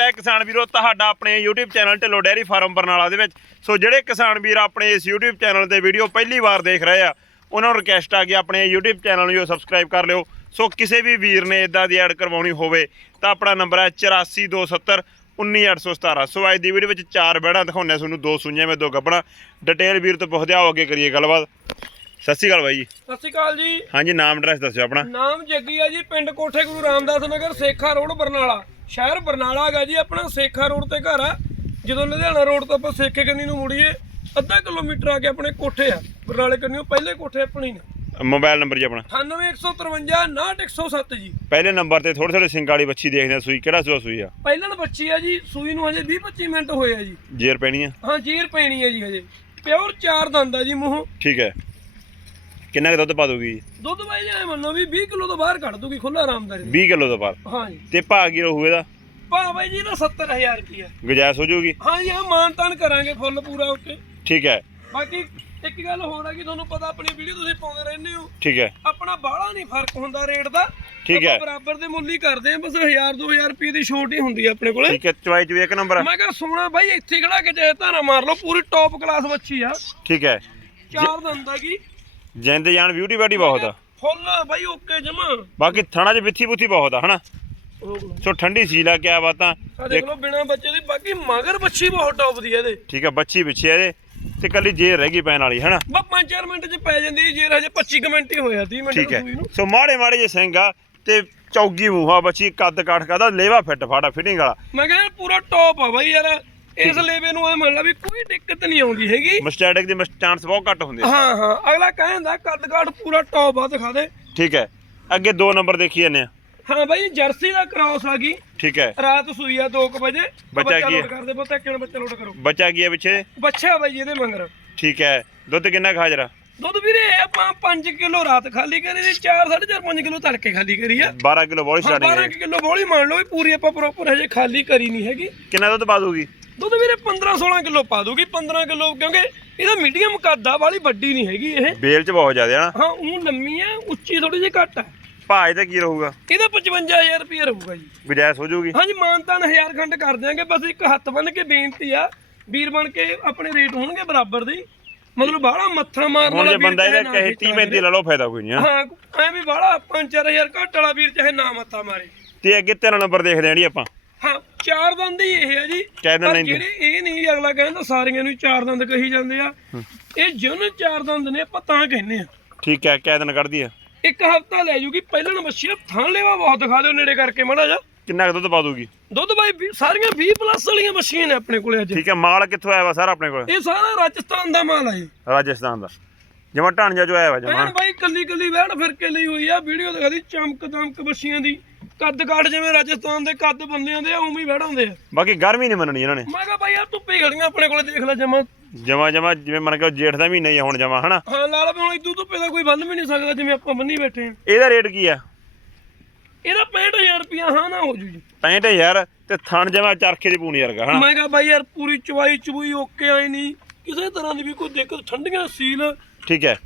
ਸਵਾਗਤ ਹੈ ਕਿਸਾਨ ਵੀਰੋ ਤੁਹਾਡਾ ਆਪਣੇ YouTube channel Dhillon dairy farm Barnala ਦੇ ਵਿੱਚ। ਸੋ ਜਿਹੜੇ ਕਿਸਾਨ ਵੀਰ ਆਪਣੇ ਇਸ YouTube ਚੈਨਲ ਤੇ ਵੀਡੀਓ ਪਹਿਲੀ ਵਾਰ ਦੇਖ ਰਹੇ ਆ ਉਹਨਾਂ ਨੂੰ ਰਿਕਵੈਸਟ ਆ ਕਿ ਆਪਣੇ YouTube ਚੈਨਲ ਨੂੰ ਜੋ ਸਬਸਕ੍ਰਾਈਬ ਕਰ ਲਿਓ। ਸੋ ਕਿਸੇ ਵੀ ਵੀਰ ਨੇ ਇਦਾਂ ਦੀ ਐਡ ਕਰਵਾਉਣੀ ਹੋਵੇ ਤਾਂ ਆਪਣਾ ਨੰਬਰ ਹੈ 84270 19817 ਸੋ ਅੱਜ ਦੀ ਵੀਡੀਓ ਵਿੱਚ ਚਾਰ ਬੈੜਾਂ ਦਿਖਾਉਂਦੇ ਤੁਹਾਨੂੰ ਦੋ ਸੁਈਆਂ ਮੈਂ ਦੋ ਗੱਬਣਾ। ਡਿਟੇਲ ਵੀਰ ਤੋਂ ਪੁੱਛਦੇ ਆਓ ਅੱਗੇ ਕਰੀਏ ਗੱਲਬਾਤ। ਸਤਿ ਸ਼੍ਰੀ ਅਕਾਲ ਬਾਈ ਜੀ। ਸਤਿ ਸ਼੍ਰੀ ਅਕਾਲ ਜੀ। ਹਾਂਜੀ ਨਾਮ ਐਡਰੈਸ ਦੱਸਿਓ ਆਪਣਾ। ਨਾਮ ਜੱਗੀ ਆ ਜੀ ਪਿੰਡ ਕੋਠੇ ਗੁਰੂ ਰਾਮਦਾਸ ਨਗਰ ਸੇਖਾ ਰੋਡ ਬਰਨਾਲਾ। ਸ਼ਹਿਰ ਬਰਨਾਲਾ ਹੈਗਾ ਜੀ ਆਪਣਾ ਸੇਖਾ ਰੋਡ ਤੇ ਘਰ ਆ। ਜਦੋਂ ਲੁਧਿਆਣਾ ਰੋਡ ਤੋਂ ਆਪਾਂ ਸੇਖੇ ਕੰਨੀ ਨੂੰ ਮੁੜੀਏ ਅੱਧਾ ਕਿਲੋਮੀਟਰ ਆ ਕੇ ਆਪਣੇ ਕੋਠੇ ਆ। ਬਰਨਾਲੇ ਕੰਨੀ ਪਹਿਲੇ ਕੋਠੇ ਆਪਣੇ ਨੇ। ਮੋਬਾਈਲ ਨੰਬਰ ਜੀ ਆਪਣਾ। 98153 69107 ਜੀ। ਪਹਿਲੇ ਨੰਬਰ ਤੇ ਥੋੜੇ ਥੋੜੇ ਸਿੰਘ ਵਾਲੀ ਬੱਚੀ ਦੇਖਦੇ ਆ ਸੂਈ। ਕਿਹੜਾ ਸੂਆ ਸੂਈ ਆ? ਪਹਿਲਣ ਬੱਚੀ ਆ ਜੀ ਸੂਈ ਨੂੰ ਹਜੇ 20 25 ਮਿੰਟ ਹੋਏ ਆ ਜੀ। ਜੇਰ ਪੈਣੀ ਆ? ਹਾਂ ਜੀਰ ਪੈਣੀ ਹੈ ਜੀ ਹਜੇ। ਪਿਓਰ ਚਾਰ ਦੰਦ ਆ ਜੀ ਮੂੰਹ। ਠੀਕ ਹੈ। ਕਿੰਨਾ ਕੁ ਦੁੱਧ ਪਾ ਦੋਗੀ ਦੁੱਧ ਬਾਈ ਜੀ ਮੰਨੋ ਵੀ 20 ਕਿਲੋ ਤੋਂ ਬਾਹਰ ਕੱਢ ਦੂਗੀ ਖੁੱਲਾ ਆਰਾਮਦਾਰੀ 20 ਕਿਲੋ ਤੋਂ ਪਾਰ ਹਾਂ ਜੀ। ਤੇ ਭਾਅ ਕੀ ਰਹੂ ਇਹਦਾ ਭਾ ਬਾਈ ਜੀ ਦਾ 70000 ਰੁਪਇਆ ਗੁਜਾਇਸ਼ ਹੋ ਜਾਊਗੀ? ਹਾਂ ਜੀ ਹਾਂ ਮਾਨ ਤਾਨ ਕਰਾਂਗੇ ਫੁੱਲ ਪੂਰਾ ਓਕੇ ਠੀਕ ਹੈ। ਬਾਕੀ ਇੱਕ ਗੱਲ ਹੋਰ ਹੈ ਕਿ ਤੁਹਾਨੂੰ ਪਤਾ ਆਪਣੀ ਵੀਡੀਓ ਤੁਸੀਂ ਪਾਉਂਦੇ ਰਹਿੰਦੇ ਹੋ। ਠੀਕ ਹੈ। ਆਪਣਾ ਬਾਹਲਾ ਨਹੀਂ ਫ਼ਰਕ ਹੁੰਦਾ ਰੇਟ ਦਾ। ਠੀਕ ਹੈ। ਬਰਾਬਰ ਦੇ ਮੁੱਲ ਹੀ ਕਰਦੇ ਆ ਬਸ 1000 2000 ਰੁਪਏ ਦੀ ਛੋਟ ਹੀ ਹੁੰਦੀ ਹੈ ਆਪਣੇ ਕੋਲੇ। ਠੀਕ ਹੈ ਚਵਾਈ ਚੁਈ ਇੱਕ ਨੰਬਰ ਮੈਂ ਕਿਹਾ ਸੋਨਾ ਬਾਈ ਇੱਥੇ ਖੜਾ ਕੇ ਚਾਹੇ ਧਾਰਾ ਮਾਰ ਲਓ ਪੂਰੀ ਟੌਪ ਕਲਾਸ ਬੱਚੀ ਆ। ਠੀਕ ਹੈ। ਚਾਰ ਦੰਦ ਆ ਕੀ ਜਿੰਦ ਜਾਨ ਬਿਊਟੀ ਬਾਡੀ ਬਹੁਤ ਆ। ਫੁੱਲ ਬਾਈ ਓਕੇ ਜਮਾ। ਬਾਕੀ ਥਣਾ 'ਚ ਵਿੱਥੀ ਬੁੱਥੀ ਬਹੁਤ ਆ ਹਨਾ? ਸੋ ਠੰਡੀ ਸੀ ਲਾ ਕਿਆ ਬਾਤਾਂ। ਆ ਦੇਖ ਲਓ ਬਿਨਾ ਬੱਚੇ ਦੀ ਬਾਕੀ ਮਗਰ ਬੱਚੀ ਬਹੁਤ ਟੌਪ ਦੀ ਆ ਇਹਦੇ। ਠੀਕ ਹੈ ਬੱਚੀ ਪਿੱਛੇ ਇਹਦੇ। ਤੇ ਕੱਲੀ ਜੇਰ ਰਹਿ ਗਈ ਪੈਣ ਵਾਲੀ ਹਨਾ? ਬਸ 5-4 ਮਿੰਟ ਚ ਪੈ ਜਾਂਦੀ ਹੈ, ਜੇ ਹਜੇ 25 ਕੁ ਮਿੰਟ ਹੀ ਹੋਇਆ 30 ਮਿੰਟ ਠੀਕ ਹੈ। ਸੋ ਮਾੜੇ ਮਾੜੇ ਜੇ ਸਿੰਘ ਆ ਤੇ ਚੌਗੀ ਮੂੰਹਾ ਬੱਚੀ ਕੱਦ ਕਾਠ ਕਾਦਾ ਲੇਵਾ ਫਿੱਟ ਫਾੜਾ ਫਿਟਿੰਗ ਵਾਲਾ। ਮੈਂ ਕਹਿੰਦਾ ਪੂਰਾ ਟੌਪ ਆ ਬਾਈ ਯਾਰ। ਇਸ ਲੇਵੇ ਨੂੰ ਐ ਮੰਨ ਲਾ ਵੀ ਕੋਈ ਦਿੱਕਤ ਨਹੀਂ ਆਉਂਦੀ ਹੈਗੀ। ਮਸਟੈਟਿਕ ਦੇ ਚਾਂਸ ਬਹੁਤ ਘੱਟ ਹੁੰਦੇ ਆ। ਹਾਂ ਹਾਂ। ਅਗਲਾ ਕਹਿੰਦਾ ਕੱਦ ਕਾਠ ਪੂਰਾ ਟੌਪ ਆ ਦਿਖਾ ਦੇ। ਠੀਕ ਹੈ। ਅੱਗੇ ਦੋ ਨੰਬਰ ਦੇਖੀ ਜਾਂਦੇ ਆ। ਹਾਂ ਬਾਈ ਜਰਸੀ ਦਾ ਕ੍ਰਾਸ ਆ ਗਈ। ਠੀਕ ਹੈ। ਰਾਤ ਸੂਈ ਆ 2 ਵਜੇ। ਬੱਚਾ ਕੀ ਹੈ? ਲੋਡ ਕਰਦੇ ਪੁੱਤ ਬੱਚਾ ਲੋਡ ਕਰੋ। ਬੱਚਾ ਕੀ ਹੈ ਪਿੱਛੇ? ਬੱਚਾ ਬਾਈ ਇਹਦੇ ਮੰਗਰ। ਠੀਕ ਹੈ। ਦੁੱਧ ਕਿੰਨਾ ਕੁ ਹਾਜ਼ਰਾ ਦੁੱਧ ਵੀਰੇ ਆਪਾਂ 5 ਕਿਲੋ ਰਾਤ ਖਾਲੀ ਕਰੀ ਦੀ 4 4.5 5 ਕਿਲੋ ਤੜਕੇ ਖਾਲੀ ਕਰੀ ਆ। 12 ਕਿਲੋ ਬੋਲੀ ਹਾਂ ਸਟਾਰਟਿੰਗ 12 ਹੈ। ਕਿਲੋ ਬੋਲੀ ਮੰਨ ਲਓ ਵੀ ਪੂਰੀ ਆਪਾਂ ਪ੍ਰੋਪਰ ਹਜੇ ਖਾਲੀ ਕਰੀ ਨਹੀਂ ਹੈਗੀ। ਕਿੰਨਾ ਦੁੱਧ ਪਾ ਦੂਗੀ ਦੁੱਧ ਵੀਰੇ 15 16 ਕਿਲੋ ਪਾ ਦੂਗੀ 15 ਕਿਲੋ ਕਿਉਂਕਿ ਇਹਦਾ ਮੀਡੀਅਮ ਕੱਦ ਆ ਵਾਲੀ ਵੱਡੀ ਨਹੀਂ ਹੈਗੀ ਇਹ। ਬੇਲ ਚ ਬਹੁਤ ਜ਼ਿਆਦਾ ਹਨਾ ਹਾਂ ਉਹ ਲੰਮੀ ਆ ਉੱਚੀ ਥੋੜੀ ਜਿਹੀ ਘੱਟ ਆ ਭਾਅ ਤੇ ਕੀ ਰਹੂਗਾ? ਇਹਦਾ 55000 ਰੁਪਏ ਰਹੂਗਾ ਜੀ। ਗੁਜਾਇਸ਼ ਹੋ ਜਾਊਗੀ? ਹਾਂਜੀ ਮਾਨਤਾਨ ਹਜ਼ਾਰ ਖੰਡ ਕਰ ਦਿਆਂਗੇ ਬਸ ਇੱਕ ਹੱਥ ਬੰਨ ਕੇ ਬੇਨਤੀ ਆ ਵੀਰ ਬਣ ਕੇ ਆਪਣੇ ਰੇਟ ਹੋਣਗੇ ਬਰਾਬਰ ਦੇ। ਮਤਲਬ ਬਾਹਲਾ ਮੱਥਾ ਮਾਰਨ ਵਾਲਾ ਵੀਰ ਬੰਦਾ ਇਹਦਾ ਨਾ ਕਹੇ ਖੇਚਲਾ 30 35 ਲੈ ਲਓ ਫਾਇਦਾ ਕੋਈ ਨਹੀਂ ਹਾਂ ਐ ਵੀ ਬਾਹਲਾ 5-4000 ਘੱਟ ਵਾਲਾ ਵੀਰ ਚਾਹੇ ਨਾ ਮੱਥਾ ਮਾਰੇ। ਤੇ ਅੱਗੇ ਤਿੰਨ ਨੰਬਰ ਦੇਖਦੇ ਆਂ ਜੀ ਆਪਾਂ। ਹਾਂ ਚਾਰ ਦੰਦ ਹੀ ਇਹ ਆ ਜੀ। ਕਹਿ ਦਿੰਦੇ ਪਰ ਨੇ। ਜਿਹੜੇ ਇਹ ਨਹੀਂ ਅਗਲਾ ਕਹਿੰਦਾ ਸਾਰੀਆਂ ਨੂੰ ਚਾਰ ਦੰਦ ਕਹੀ ਜਾਂਦੇ ਆ। ਇਹ ਜਨ ਚਾਰ ਦੰਦ ਨੇ ਆਪਾਂ ਤਾਂ ਕਹਿੰਦੇ ਆ। ਠੀਕ ਹੈ ਕਹਿ ਦਿਨ ਕੱਢਦੀ ਆ। ਇੱਕ ਹਫਤਾ ਲੈ ਜੂਗੀ ਪਹਿਲਾਂ ਮੱਛੀਆਂ ਥਾਂ ਲੈਵਾ ਬਹੁਤ ਦਿਖਾ ਦਿਓ ਨੇੜੇ ਕਰਕੇ ਮਾੜਾ ਜਾ ਕਿੰਨਾ ਕੁ ਦੁੱਧ ਪਾ ਦੂਗੀ ਦੁੱਧ ਬਾਈ ਵੀਹ- ਸਾਰੀਆਂ 20 ਪਲੱਸ ਵਾਲੀਆਂ ਮੱਛੀਆਂ ਨੇ ਆਪਣੇ ਕੋਲੇ ਅੱਜ। ਠੀਕ ਹੈ ਮਾਲ ਕਿੱਥੋਂ ਆਇਆ ਵਾ ਸਾਰਾ ਆਪਣੇ ਕੋਲ? ਇਹ ਸਾਰਾ ਰਾਜਸਥਾਨ ਦਾ ਮਾਲ ਆ ਜੀ। ਰਾਜਸਥਾਨ ਦਾ। ਜਮਾ ਢਾਂਜਾ ਜੋ ਆਇਆ ਵਾ ਜਮਾ ਬਾਈ ਕੱਲੀ ਕੱਲੀ ਵਹਿਣ ਫਿਰ ਕੇ ਲਈ ਹੋਈ ਆ ਵੀਡੀਓ ਦਿਖਾਦੀ ਚਮਕ ਦਮਕ ਬੱਛੀਆਂ ਦੀ। ਕੱਦ ਕਾਠ ਜਿਵੇਂ ਰਾਜਸਥਾਨ ਦੇ ਕੱਦ ਬੰਦਿਆਂ ਦੇ ਆ ਉਵੇਂ ਹੀ ਵਹਿੜਾਉਂਦੇ ਆ। ਬਾਕੀ ਗਰਮੀ ਨਹੀਂ ਮੰਨਣੀ ਇਹਨਾਂ ਨੇ। ਮੈਂ ਕਿਹਾ ਬਾਈ ਯਾਰ ਧੁੱਪੇ ਖੜੀਆਂ ਆਪਣੇ ਕੋਲੇ ਦੇਖ ਲੈ ਜਮਾ। ਜਮਾ ਜਮਾ ਜਿਵੇਂ ਮੰਨ ਕੇ ਜੇਠ ਦਾ ਮਹੀਨਾ ਹੀ ਆ ਹੁਣ ਜਮਾ ਹਨਾ? ਹਾਂ ਲਾਲ ਵੀ ਹੁਣ ਇਦੂ ਧੁੱਪੇ ਦਾ ਕੋਈ ਬੰਦ ਵੀ ਨਹੀਂ ਸਕਦਾ ਜਿਵੇਂ ਆਪਾਂ ਬੰਨੀ ਬੈਠੇ ਆ। ਇਹਦਾ ਰੇਟ ਕੀ ਆ? ਇਹਦਾ 65000 ਰੁਪਿਆ ਹਾਂ ਨਾ ਹੋ ਜੂ ਜੀ। 65000 ਤੇ ਥਣ ਜਮਾ ਚਰਖੇ ਦੀ ਪੂਣੀ ਵਰਗਾ ਹਨਾ? ਮੈਂ ਕਿਹਾ ਬਾਈ ਯਾਰ ਪੂਰੀ ਚਵਾਈ ਚਬੂਈ ਓਕੇ ਆਈ ਨਹੀਂ। ਕਿਸੇ ਤਰ੍ਹਾਂ ਦੀ ਵੀ ਕੋਈ ਦਿੱਕਤ ਠੰਡੀਆਂ ਸੀਲ। ਠੀਕ ਹੈ।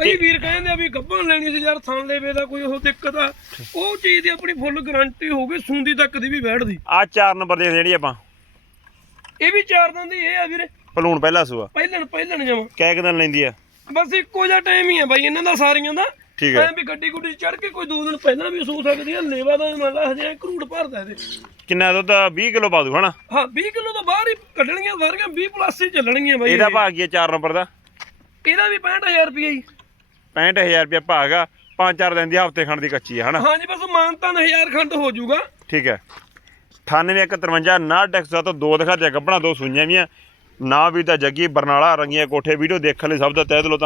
ਕਈ ਵੀਰ ਕਹਿੰਦੇ ਆ ਵੀ ਗੱਭਣ ਲੈਣੀ ਸੀ ਯਾਰ ਥਣ ਲੈਵੇ ਦਾ ਕੋਈ ਉਹ ਦਿੱਕਤ ਆ। ਉਹ ਚੀਜ਼ ਦੀ ਆਪਣੀ ਫੁੱਲ ਗਾਰੰਟੀ ਹੋਊਗੀ ਸੁੰਦੀ ਤੱਕ ਦੀ ਵੀ ਬੈਠਦੀ। ਆ ਚਾਰ ਨੰਬਰ ਦੇਖਦੇ ਜਿਹੜੀ ਆਪਾਂ। ਇਹ ਵੀ ਚਾਰ ਦਿਨ ਦੀ ਇਹ ਆ ਵੀਰੇ। ਪਲੂਣ ਪਹਿਲਾ ਸੂਆ। ਪਹਿਲਣ ਪਹਿਲਣ ਜਮਾ। ਕਿ ਦਿਨ ਲੈਂਦੀ ਆ? ਬਸ ਇੱਕੋ ਜਿਹਾ ਟਾਈਮ ਹੀ ਆ ਬਾਈ ਇਹਨਾਂ ਦਾ ਸਾਰੀਆਂ ਦਾ। ਠੀਕ ਹੈ ਐਂ ਵੀ ਗੱਡੀ ਗੁੱਡੀ ਚੜ ਕੇ ਕੋਈ ਦੋ ਦਿਨ ਪਹਿਲਾਂ ਵੀ ਸੂ ਸਕਦੀ ਆ ਲੇਵਾ ਦਾ ਮੰਨ ਲਾ ਹਜੇ ਕਰੂੜ ਭਰਦਾ ਇਹਦੇ। ਕਿੰਨਾ ਦੁੱਧ 20 ਕਿਲੋ ਪਾ ਦੂ ਹਨਾ? ਹਾਂ 20 ਕਿਲੋ ਤੋਂ ਬਾਹਰ ਹੀ ਕੱਢਣਗੀਆਂ ਸਾਰੀਆਂ 20 ਪਲੱਸ ਹੀ ਚੱਲਣਗੀਆਂ ਬਾਈ ਇਹਦਾ ਇਹ। ਭਾਅ ਕੀ ਹੈ ਚਾਰ ਨੰਬਰ ਦਾ? ਇਹਦਾ ਵੀ 65000 ਰੁਪਏ ਹੀ। 65000 ਰੁਪਇਆ ਭਾਅ ਆ ਪੰਜ ਚਾਰ ਦਿਨ ਦੀ ਹਫ਼ਤੇ ਖੰਡ ਦੀ ਕੱਚੀ ਆ ਹਨਾ? ਹਾਂਜੀ ਬਸ ਮਾਨਤਾਨ 1000 ਖੰਡ ਹੋ ਜਾਊਗਾ। ਠੀਕ ਹੈ। 9853 9 ਤੋਂ ਦੋ ਦਿਖਾ ਤੇ ਗੱਬਣਾ ਦੋ ਸੂਈਆਂ ਵੀਆਂ ਨਾ ਵੀ ਤਾਂ ਜੱਗੀ ਬਰਨਾਲਾ ਰੰਗੀਆਂ ਕੋਠੇ ਵੀਡੀਓ ਦੇਖਣ ਲਈ ਸਭ ਦਾ ਤਹਿ ਦਿਲੋਂ